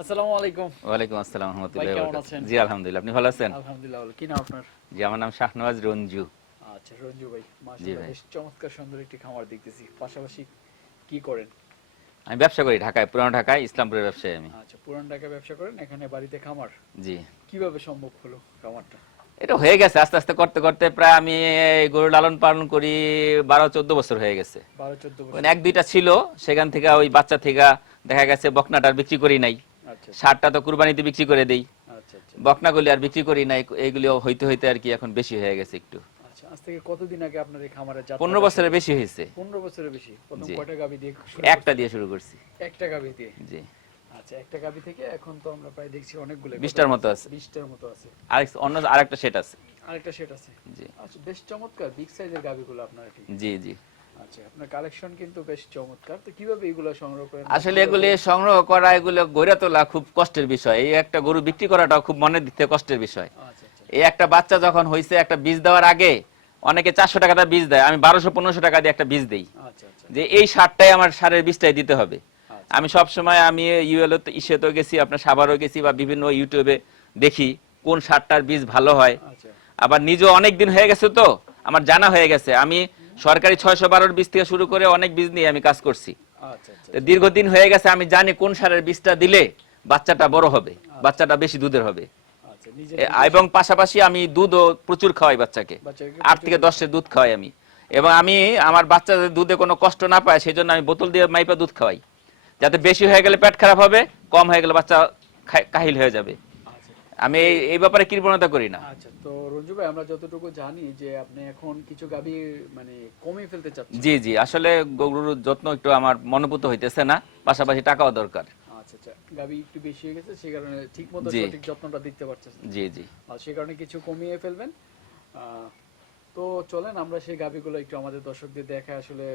আসসালামু আলাইকুম। ওয়ালাইকুম আসসালাম রহমতুল্লাহ কেমন বরকাতুহু। জি আলহামদুলিল্লাহ আপনি ভালো আছেন? আলহামদুলিল্লাহ ভালো। কি নাম আপনার? জি আমার নাম শাহনওয়াজ রঞ্জু। আচ্ছা রঞ্জু ভাই মাশাআল্লাহ বেশ চমৎকার সুন্দর একটি খামার দেখতেছি। পাশাপাশি কি করেন? আমি ব্যবসা করি ঢাকায় পুরানো ঢাকায় ইসলামপুরের ব্যবসায়ী আমি। আচ্ছা পুরান ঢাকায় ব্যবসা করেন এখানে বাড়িতে খামার? জি। কীভাবে সম্ভব হলো খামারটা? এটা হয়ে গেছে আস্তে আস্তে করতে করতে প্রায় আমি গরু লালন পালন করি বারো চোদ্দ বছর হয়ে গেছে। চোদ্দ এক দুইটা ছিল সেখান থেকে ওই বাচ্চা থেকে দেখা গেছে বকনাটার বিক্রি করি নাই। সারটা তো কুরবানিতে বিক্রি করে দেই। আচ্ছা আচ্ছা। বকনাগুলি আর বিক্রি করি নাই এইগুলিও হইতে হইতে আর কি এখন বেশি হয়ে গেছে একটু। আচ্ছা আজ থেকে কতদিন আগে আপনার এই খামারে যাত্রা পনেরো বছরের বেশি হয়েছে। পনেরো বছরের বেশি। প্রথম কয়টা গাবি দিয়ে শুরু একটা দিয়ে শুরু করছি। একটা গাবি দিয়ে? জি। আচ্ছা একটা গাবি থেকে এখন তো আমরা প্রায় দেখছি অনেকগুলো মতো আছে। বিশটার মতো আছে। আরেক অন্য আরেকটা সেট আছে। আরেকটা সেট আছে। জি। আচ্ছা বেশ চমৎকার বিগ সাইজের গাবিগুলো আপনার জি জি। আচ্ছা আপনার কালেকশন কিন্তু বেশ চমৎকার। তো কীভাবে এগুলো সংগ্রহ করেন? আসলে এগুলি সংগ্রহ করা এগুলো গড়ে তোলা খুব কষ্টের বিষয়। এই একটা গরু বিক্রি করাটাও খুব দিতে কষ্টের বিষয়। আচ্ছা আচ্ছা এই একটা বাচ্চা যখন হয়েছে একটা বীজ দেওয়ার আগে অনেকে চারশো টাকাটা বীজ দেয় আমি বারোশো পনেরোশো টাকা দিয়ে একটা বীজ দেই। যে এই সারটাই আমার সারের বীজটাই দিতে হবে। আচ্ছা। আমি সব সময় আমি ইউএলও ইসেতেও গেছি আপনার সাভারও গেছি বা বিভিন্ন ইউটিউবে দেখি কোন সারটার বীজ ভালো হয়। আবার নিজেও অনেক দিন হয়ে গেছে তো আমার জানা হয়ে গেছে। আমি সরকারি ছয়শো বারোর বীজ থেকে শুরু করে অনেক বীজ নিয়ে আমি কাজ করছি। আচ্ছা আচ্ছা তো দীর্ঘদিন হয়ে গেছে আমি জানি কোন সারের বীজটা দিলে বাচ্চাটা বড় হবে বাচ্চাটা বেশি দুধের হবে। আচ্ছা এবং পাশাপাশি আমি দুধও প্রচুর খাওয়াই বাচ্চাকে। আট থেকে দশটা দুধ খাওয়াই আমি। এবং আমি আমার বাচ্চাদের দুধে কোনো কষ্ট না পায় সেই জন্য আমি বোতল দিয়ে মাইপা দুধ খাওয়াই। যাতে বেশি হয়ে গেলে পেট খারাপ হবে কম হয়ে গেলে বাচ্চা কাহিল হয়ে যাবে। আচ্ছা আমি এই- ব্যাপারে কৃপণতা করি না। আচ্ছা তো রঞ্জু ভাই আমরা যতটুকু জানি যে আপনি এখন কিছু গাবি মানে কমিয়ে ফেলতে চাচ্ছেন। জি জি আসলে গরুর যত্ন একটু আমার মনোভূত হইতেছে না পাশাপাশি টাকাও দরকার। আচ্ছা আচ্ছা গাবি একটু বেশি হয়ে গেছে সেই কারণে ঠিক মতো জি। সঠিক যত্নটা দিতে পারছেন জি জি। আর সেই কারণে কিছু কমিয়ে ফেলবেন। তো চলেন আমরা সেই গাবিগুলো একটু আমাদের দর্শকদের দেখে আসলে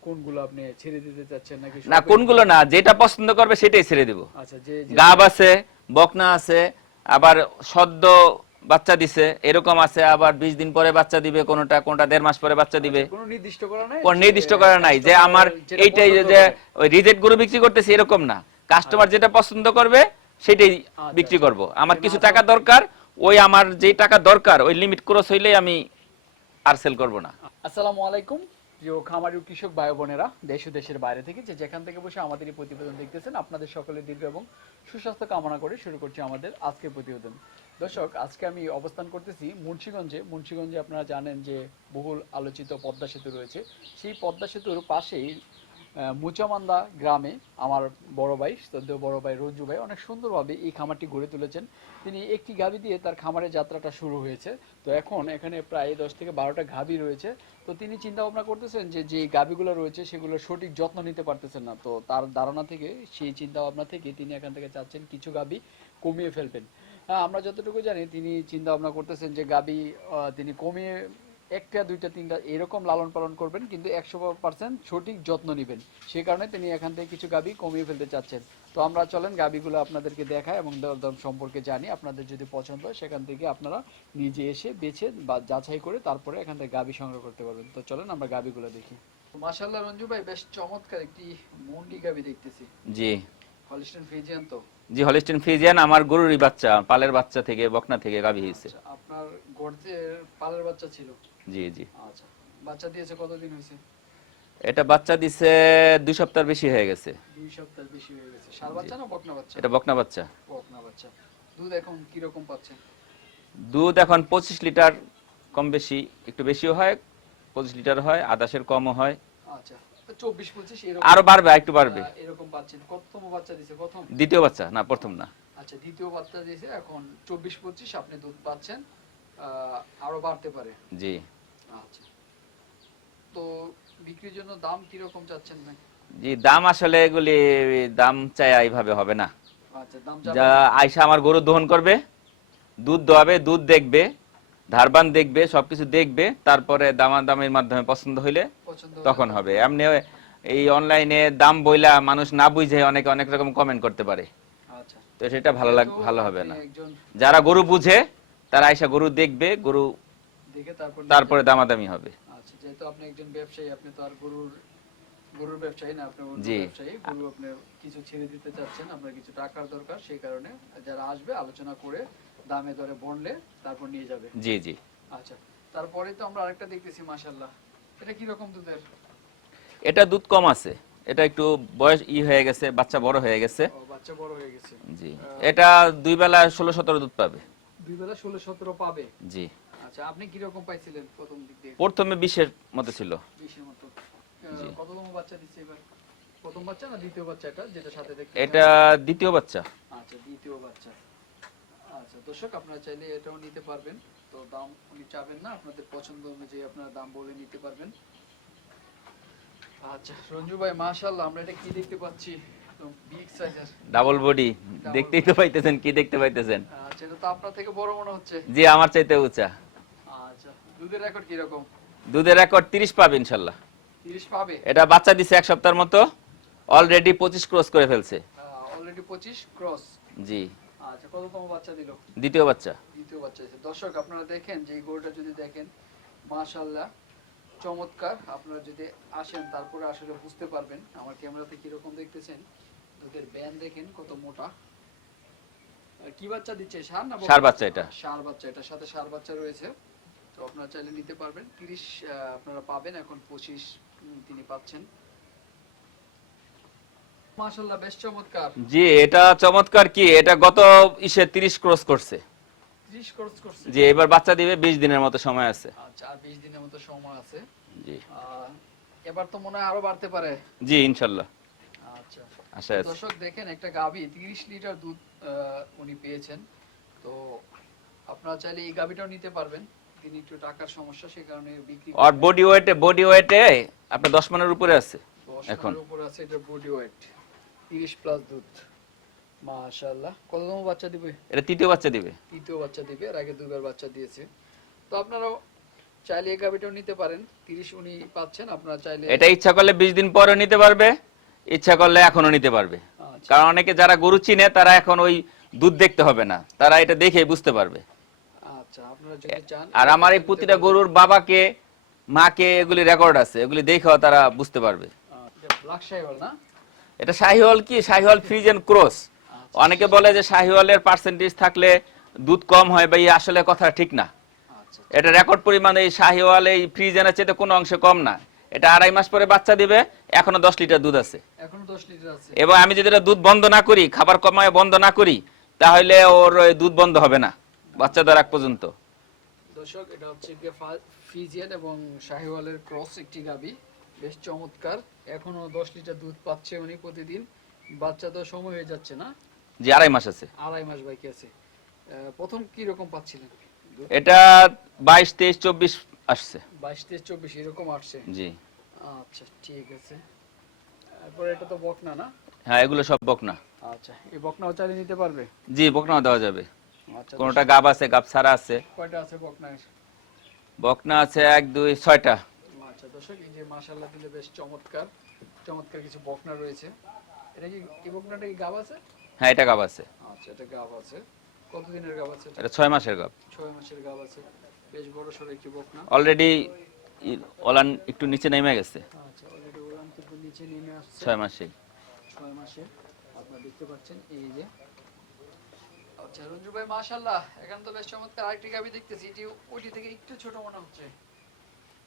কোনগুলো আপনি ছেড়ে দিতে চাচ্ছেন নাকি না কোনগুলো না যেটা পছন্দ করবে সেটাই ছেড়ে দিব। আচ্ছা যে- গাব আছে বকনা আছে আবার সদ্য বাচ্চা দিছে এরকম আছে আবার বিশ দিন পরে বাচ্চা দিবে কোনটা কোনটা দেড় মাস পরে বাচ্চা দিবে। নির্দিষ্ট করা নাই? কোন নির্দিষ্ট করা নাই যে আমার এইটাই যে ওই রিজেক্ট গরু বিক্রি করতেছে এরকম না। কাস্টমার যেটা পছন্দ করবে সেটাই বিক্রি আচ্ছা। করব। আমার কিছু টাকা দরকার ওই আমার যে টাকা দরকার ওই লিমিট ক্রস হইলেই আমি আর সেল করব না। আসসালামু আলাইকুম। প্রিয় খামারি কৃষক ভাই বোনেরা, দেশ দেশের বাইরে থেকে যে যেখান থেকে বসে আমাদের এই প্রতিবেদন দেখতেছেন, আপনাদের সকলের দীর্ঘ এবং সুস্বাস্থ্য কামনা করে শুরু করছি আমাদের আজকের প্রতিবেদন। দর্শক, আজকে আমি অবস্থান করতেছি মুন্সিগঞ্জে। মুন্সিগঞ্জে আপনারা জানেন যে বহুল আলোচিত পদ্মা সেতু রয়েছে। সেই পদ্মা সেতুর পাশেই মুচামান্দা গ্রামে আমার বড় ভাই শ্রদ্ধেয় বড় ভাই রঞ্জু ভাই অনেক সুন্দরভাবে এই খামারটি গড়ে তুলেছেন। তিনি একটি গাভী দিয়ে তার খামারের যাত্রাটা শুরু হয়েছে। তো এখন এখানে প্রায় দশ থেকে বারোটা গাভী রয়েছে। তো তিনি চিন্তা ভাবনা করতেছেন যে যে গাভীগুলো রয়েছে সেগুলো সঠিক যত্ন নিতে পারতেছেন না। তো তার ধারণা থেকে সেই চিন্তা ভাবনা থেকে তিনি এখান থেকে চাচ্ছেন কিছু গাভী কমিয়ে ফেলবেন। হ্যাঁ আমরা যতটুকু জানি তিনি চিন্তা ভাবনা করতেছেন যে আহ, তিনি কমিয়ে একটা দুইটা তিনটা এরকম লালন পালন করবেন কিন্তু একশো পার্সেন্ট সঠিক যত্ন নেবেন। সে কারণে তিনি এখান থেকে কিছু গাবি কমিয়ে ফেলতে চাচ্ছেন। তো আমরা চলেন গাবিগুলো আপনাদেরকে দেখাই এবং দরদাম সম্পর্কে জানি। আপনাদের যদি পছন্দ হয় সেখান থেকে আপনারা নিজে এসে বেছে বা যাচাই করে তারপরে এখান থেকে গাবি সংগ্রহ করতে পারবেন। তো চলেন আমরা গাবিগুলো দেখি। মাশাল্লাহ রঞ্জু ভাই বেশ চমৎকার একটি মন্ডি গাবি দেখতেছি। জি। হলিস্টন ফ্রিজিয়ান তো। জি হলিস্টিন ফ্রিজিয়ান আমার গরুরই বাচ্চা পালের বাচ্চা থেকে বকনা থেকে গাভী হয়েছে। আচ্ছা, আপনার গর্তে পালের বাচ্চা ছিল? জি জি। আচ্ছা বাচ্চা দিয়েছে কতদিন হয়েছে? এটা বাচ্চা দিছে দুই সপ্তাহ বেশি হয়ে গেছে। দুই সপ্তাহ বেশি হয়ে গেছে। সার বাচ্চা না বকনা বাচ্চা? এটা বকনা বাচ্চা। বকনা বাচ্চা। দুধ এখন কীরকম পাচ্ছেন? দুধ এখন পঁচিশ লিটার কম বেশি একটু বেশিও হয় পঁচিশ লিটার হয় আদাসের কমও হয়। আচ্ছা। চব্বিশ পঁচিশ আরও বাড়বে একটু বাড়বে। এরকম পাচ্ছেন বাচ্চা দিছে প্রথম? দ্বিতীয় বাচ্চা না প্রথম না। আচ্ছা দ্বিতীয় বাচ্চা দিয়েছে এখন চব্বিশ পঁচিশ আপনি দুধ পাচ্ছেন আরও বাড়তে পারে। জি। আচ্ছা। তো বিক্রির জন্য দাম কীরকম চাচ্ছেন ভাই? জি দাম আসলে এগুলি দাম চাই এইভাবে হবে না। আচ্ছা দাম যা আয়সা আমার গরু দহন করবে দুধ দোয়াবে দুধ দেখবে ধারবান দেখবে সবকিছু দেখবে তারপরে দামাদামের মাধ্যমে পছন্দ হইলে তখন হবে। এমনি এই অনলাইনে দাম বইলা মানুষ না বুঝে অনেক অনেক রকম কমেন্ট করতে পারে। আচ্ছা। তো সেটা ভালো লাগ ভালো হবে না। যারা গরু বুঝে তারা আয়সা গরু দেখবে গরু দেখে তারপর তারপরে দামাদামি হবে। আচ্ছা যেহেতু আপনি একজন ব্যবসায়ী আপনি তো আর গরুর গরুর ব্যবসায়ী না আপনি অন্য ব্যবসায়ী। গরু আপনি কিছু ছেড়ে দিতে চাচ্ছেন আপনার কিছু টাকার দরকার সেই কারণে যারা আসবে আলোচনা করে দামে দরে বনলে তারপর নিয়ে যাবে। জি জি। আচ্ছা তারপরে তো আমরা আরেকটা দেখতেছি মাশাল্লাহ এটা কি রকম দুধের? এটা দুধ কম আছে। এটা একটু বয়স ই হয়ে গেছে বাচ্চা বড় হয়ে গেছে। বাচ্চা বড় হয়ে গেছে। জি। এটা দুই বেলা ষোলো সতেরো দুধ পাবে। দুই বেলা ষোলো সতেরো পাবে? জি। আচ্ছা আপনি কি রকম পাইছিলেন প্রথম দিক দিয়ে? প্রথমে বিশের মতো ছিল। বিশের মতো। আহ, কততম বাচ্চা দিচ্ছে এবার? প্রথম বাচ্চা না দ্বিতীয় বাচ্চা এটা যেটা সাথে দেখতে এটা দ্বিতীয় বাচ্চা। আচ্ছা দ্বিতীয় বাচ্চা। আচ্ছা দর্শক আপনারা চাইলে এটাও নিতে পারবেন। তো দাম উনি চাবেন না আপনাদের পছন্দ অনুযায়ী আপনারা দাম বলে নিতে পারবেন। আচ্ছা রঞ্জু ভাই মাশাআল্লাহ আমরা এটা কি দেখতে পাচ্ছি? বিগ সাইজের ডাবল বডি দেখতেই তো পাইতেছেন কি দেখতে পাইতেছেন? আচ্ছা এটা তো আপনার থেকে বড় মনে হচ্ছে। জি আমার চাইতে উঁচা। আচ্ছা দুধের রেকর্ড কি রকম দুধের রেকর্ড তিরিশ পাবে ইনশাল্লাহ 30 পাবে? এটা বাচ্চা দিছে এক সপ্তাহের মতো অলরেডি পঁচিশ ক্রস করে ফেলছে। অলরেডি 25 ক্রস জি। আচ্ছা কততম বাচ্চা দিল? দ্বিতীয় বাচ্চা। দ্বিতীয় বাচ্চা দর্শক আপনারা দেখেন যে গরুটা যদি দেখেন মাশাআল্লাহ চমৎকার। আপনারা যদি আসেন তারপরে আসলে বুঝতে পারবেন আমার ক্যামেরাতে কীরকম দেখতেছেন। দুধের ব্যান দেখেন কত মোটা। কি বাচ্চা দিচ্ছে? সার না? ষাঁড় বাচ্চা এটা। ষাঁড় বাচ্চা এটার সাথে ষাঁড় বাচ্চা রয়েছে। তো আপনারা চাইলে নিতে পারবেন। তিরিশ আপনারা পাবেন এখন পঁচিশ তিনি পাচ্ছেন। মাশাআল্লাহ বেশ চমৎকার। জি এটা চমৎকার কি? এটা গত ইসে তিরিশ ক্রস করছে। জি এবার বাচ্চা দিবে বিশ দিনের মতো সময় আছে। আচ্ছা আর বিশ দিনের মতো সময় আছে। জি। এবার তো মনে হয় আরও বাড়তে পারে। জি আচ্ছা। আশা আছে। দর্শক দেখেন একটা গাভী তিরিশ লিটার দুধ উনি পেয়েছেন। তো আপনারা চাইলে এই গাভীটাও নিতে পারবেন। তিনি একটু টাকার সমস্যা সে কারণে বিক্রি আর বডি ওয়েটে বডি ওয়েটে আপনার দশ মানের উপরে আছে। এখন। উপর আছে এটা বডি ওয়েট তিরিশ প্লাস দুধ। মাশাআল্লাহ। কততম বাচ্চা দিবে? এটা তৃতীয় বাচ্চা দিবে। তৃতীয় বাচ্চা দিবে এর আগে বাচ্চা দিয়েছে। তো আপনারাও চাইলে এই গাভীটাও নিতে পারেন। তিরিশ উনি পাচ্ছেন আপনারা চাইলে এটা ইচ্ছা করলে বিশ দিন পরে নিতে পারবে ইচ্ছা করলে এখনও নিতে পারবে। আচ্ছা। কারণ অনেকে যারা গরু চিনে তারা এখন ওই দুধ দেখতে হবে না। তারা এটা দেখে বুঝতে পারবে। আচ্ছা আপনারা যদি চান আর আমার এই প্রতিটা গরুর বাবাকে মাকে এগুলি রেকর্ড আছে। এগুলি দেখেও তারা বুঝতে পারবে। ব্ল্যাক শাইওয়াল না? এটা শাহিওয়াল কি? Sahiwal Friesian cross. অনেকে বলে যে শাহিওয়ালের পার্সেন্টেজ থাকলে দুধ কম হয় বা এই আসলে কথা ঠিক না। আচ্ছা এটা রেকর্ড পরিমাণে এই শাহিওয়াল এই ফ্রিজ ফ্রিজেনের চেয়ে কোনো অংশে কম না। এটা আড়াই মাস পরে বাচ্চা দিবে এখনও দশ লিটার দুধ আছে। এবং আমি যদি এটা দুধ বন্ধ না করি খাবার কমায় বন্ধ না করি তাহলে ওর দুধ বন্ধ হবে না বাচ্চা দেওয়ার আগ পর্যন্ত। দর্শক এটা হচ্ছে ফিজিয়ান এবং শাহিওয়ালের ক্রস একটি গাবি। বেশ চমৎকার। এখনও দশ লিটার দুধ পাচ্ছে উনি প্রতিদিন। বাচ্চা তো সময় হয়ে যাচ্ছে না। যে আড়াই মাস আছে। আড়াই মাস বাকি আছে। প্রথম কি রকম পাচ্ছিলেন? এটা বাইশ তেইশ চব্বিশ আসছে। বাইশ তেইশ চব্বিশ এরকম আসছে? জি। আচ্ছা ঠিক আছে। তারপরে এটা তো বকনা না? হ্যাঁ এগুলো সব বকনা। আচ্ছা এই বকনাও চালিয়ে নিতে পারবে? জি বকনাও দেওয়া যাবে। আচ্ছা কোনোটা গাব আছে গাব ছাড়া আছে। কয়টা আছে বকনা বকনা আছে এক দুই ছয়টা। আচ্ছা দর্শক এই যে মাশাআল্লাহ দিলে বেশ চমৎকার চমৎকার কিছু বকনা রয়েছে। এটা কি এই বকনাটা কি গাব আছে? হ্যাঁ এটা গাব আছে। আচ্ছা এটা গাব আছে। কতদিনের গাব আছে এটা? মাসের গাব। মাসের গাব আছে। বেশ বড় সড়ো একটি বকনা। অলরেডি ওলান একটু নিচে নেমে গেছে। আচ্ছা অলরেডি উড়ান কিন্তু নিচে নেমে আসছে। ছয় মাসে ছয় মাসে। আপনারা দেখতে পাচ্ছেন এই যে। আচ্ছা রঞ্জু ভাই মাশাআল্লাহ এখানে তো বেশ চমৎকার আরেকটি গাবি দেখতেছি। এটি ওইটি থেকে একটু ছোট মনে হচ্ছে।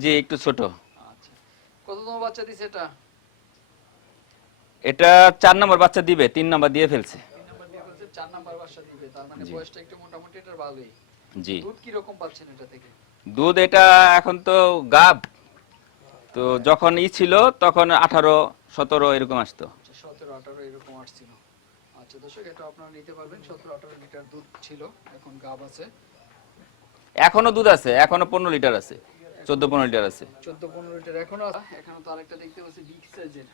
জি একটু ছোট। আচ্ছা। কততম বাচ্চা দিছে এটা? এটা চার নম্বর বাচ্চা দিবে তিন নম্বর দিয়ে ফেলছে। তিন নাম্বার দিয়ে বলছে চার নাম্বার বাচ্চা দিবে তার মানে বয়সটা একটু মোটামুটি এটার ভালোই। জি। দুধ কি রকম পাচ্ছেন এটা থেকে? দুধ এটা এখন তো গাব। তো যখন ই ছিল তখন আঠারো সতেরো এরকম আসতো। আচ্ছা সতেরো আঠারো এরকম আসছিল। আচ্ছা দর্শক এটা আপনারা নিতে পারবেন। সতেরো আঠারো লিটার দুধ ছিল এখন গাব আছে। এখনও দুধ আছে এখনও পনেরো লিটার আছে। চোদ্দ পনেরো লিটার আছে। চোদ্দ পনেরো লিটার এখনও আছে? এখনও তো আরেকটা দেখতে পাচ্ছি বিগ সাইজের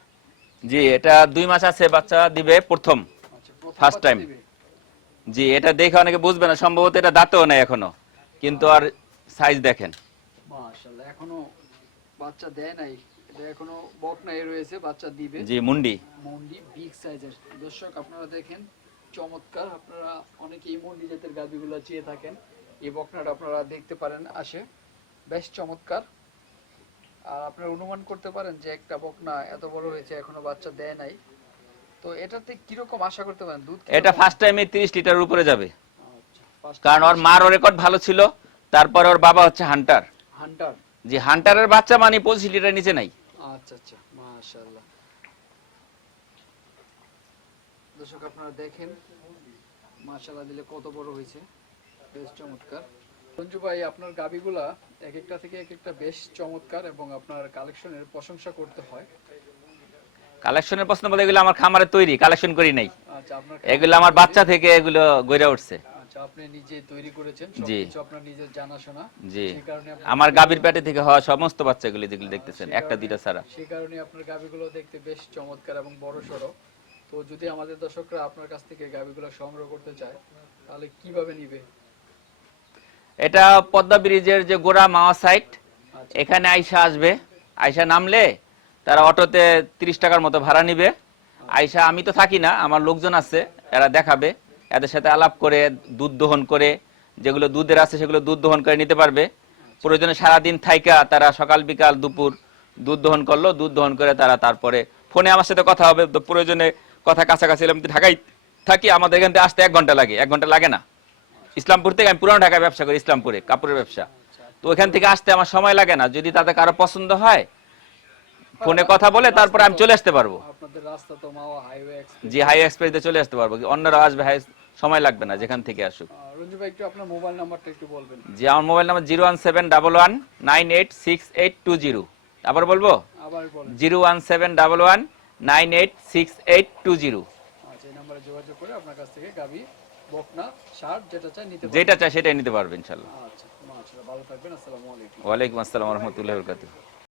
জি এটা দুই মাস আছে বাচ্চা দিবে প্রথম আচ্ছা প্রথম First বাচ্চা জি এটা দেখে অনেকে বুঝবে না সম্ভবত এটা দাঁতেও নেই এখনও কিন্তু আর সাইজ দেখেন। মাশাআল্লাহ এখনও বাচ্চা দেয় নাই এটা এখনও বক নাই রয়েছে বাচ্চা দিবে। জি মুন্ডি। মন্ডি বিগ সাইজের দর্শক আপনারা দেখেন চমৎকার আপনারা অনেকে এই মন্ডি জাতের গাবিগুলো চেয়ে থাকেন এই বকনাটা আপনারা দেখতে পারেন আসে। বেশ চমৎকার। আর আপনারা অনুমান করতে পারেন যে একটা বকনা এত বড় হয়েছে এখনও বাচ্চা দেয় নাই। তো এটাতে কীরকম আশা করতে পারেন? দুধ এটা ফার্স্ট টাইমে তিরিশ লিটার উপরে যাবে। আচ্ছা, কারণ ওর মারও রেকর্ড ভালো ছিল তারপরে ওর বাবা হচ্ছে হান্টার হান্টার যে হান্টারের বাচ্চা মানে পঁচিশ লিটার নিচে নাই। আচ্ছা আচ্ছা মাশাআল্লাহ। দর্শক আপনারা দেখেন মাশাআল্লাহ দিলে কত বড় হয়েছে। বেশ চমৎকার। রঞ্জু ভাই আপনার গাবিগুলা এক একটা থেকে এক একটা বেশ চমৎকার এবং আপনার কালেকশনের প্রশংসা করতে হয়। কালেকশনের প্রশ্ন বলে এগুলো আমার খামারে তৈরি কালেকশন করি নাই। আচ্ছা এগুলো আমার বাচ্চা থেকে এগুলো গড়ে উঠছে। আচ্ছা আপনি নিজে তৈরি করেছেন। সবকিছু আপনার নিজের জানাশোনা। জি। আমার গাভীর পেটে থেকে হওয়া সমস্ত বাচ্চাগুলি যেগুলো দেখতেছেন একটা দুইটা ছাড়া। সেই কারণে আপনার গাবিগুলো দেখতে বেশ চমৎকার এবং বড় সড়ো। তো যদি আমাদের দর্শকরা আপনার কাছ থেকে গাবিগুলো সংগ্রহ করতে চায় তাহলে কীভাবে নিবে? এটা পদ্মা ব্রিজের যে গোড়া মাওয়া সাইট আচ্ছা। এখানে আইসা আসবে। আইসা নামলে তারা অটোতে তিরিশ টাকার মতো ভাড়া নিবে। আইসা আমি তো থাকি না আমার লোকজন আছে এরা দেখাবে। এদের সাথে আলাপ করে দুধ দহন করে যেগুলো দুধের আছে সেগুলো দুধ দহন করে নিতে পারবে। প্রয়োজনে সারাদিন থাইকা তারা সকাল বিকাল দুপুর দুধ দহন করল দুধ দহন করে তারা তারপরে ফোনে আমার সাথে কথা হবে। প্রয়োজনে কথা কাছাকাছি এলাম ঢাকায় থাকি আমাদের এখান থেকে আসতে এক ঘণ্টা লাগে এক ঘণ্টা লাগে না। ইসলামপুর থেকে আমি পুরানো ঢাকায় ব্যবসা করি ইসলামপুরে কাপড়ের ব্যবসা। তো ওখান থেকে আসতে আমার সময় লাগে না যদি তাদের কারও পছন্দ হয় ফোনে কথা বলে তারপরে আমি চলে আসতে পারব। জি হাই এক্সপ্রেস দিয়ে চলে আসতে পারব অন্যরা আসবে হাই সময় লাগবে না যেখান থেকে আসুক। রঞ্জু ভাই একটু আপনার মোবাইল নাম্বারটা একটু বলবেন। জি আমার mobile number zero one seven double one nine eight six eight two zero আবার বলব? আবার বলেন। Zero one seven double one nine eight six eight two zero আচ্ছা এই নাম্বারে যোগাযোগ করে আপনার কাছ থেকে গাবি বকনা যেটা চাই নিতে যেটা চাই সেটাই নিতে পারবেন ইনশাল্লাহ। আচ্ছা মাশাআল্লাহ ভালো থাকবেন আসসালামু আলাইকুম। ওয়ালাইকুম আসসালাম রহমতুল্লাহ বরকাতুহ।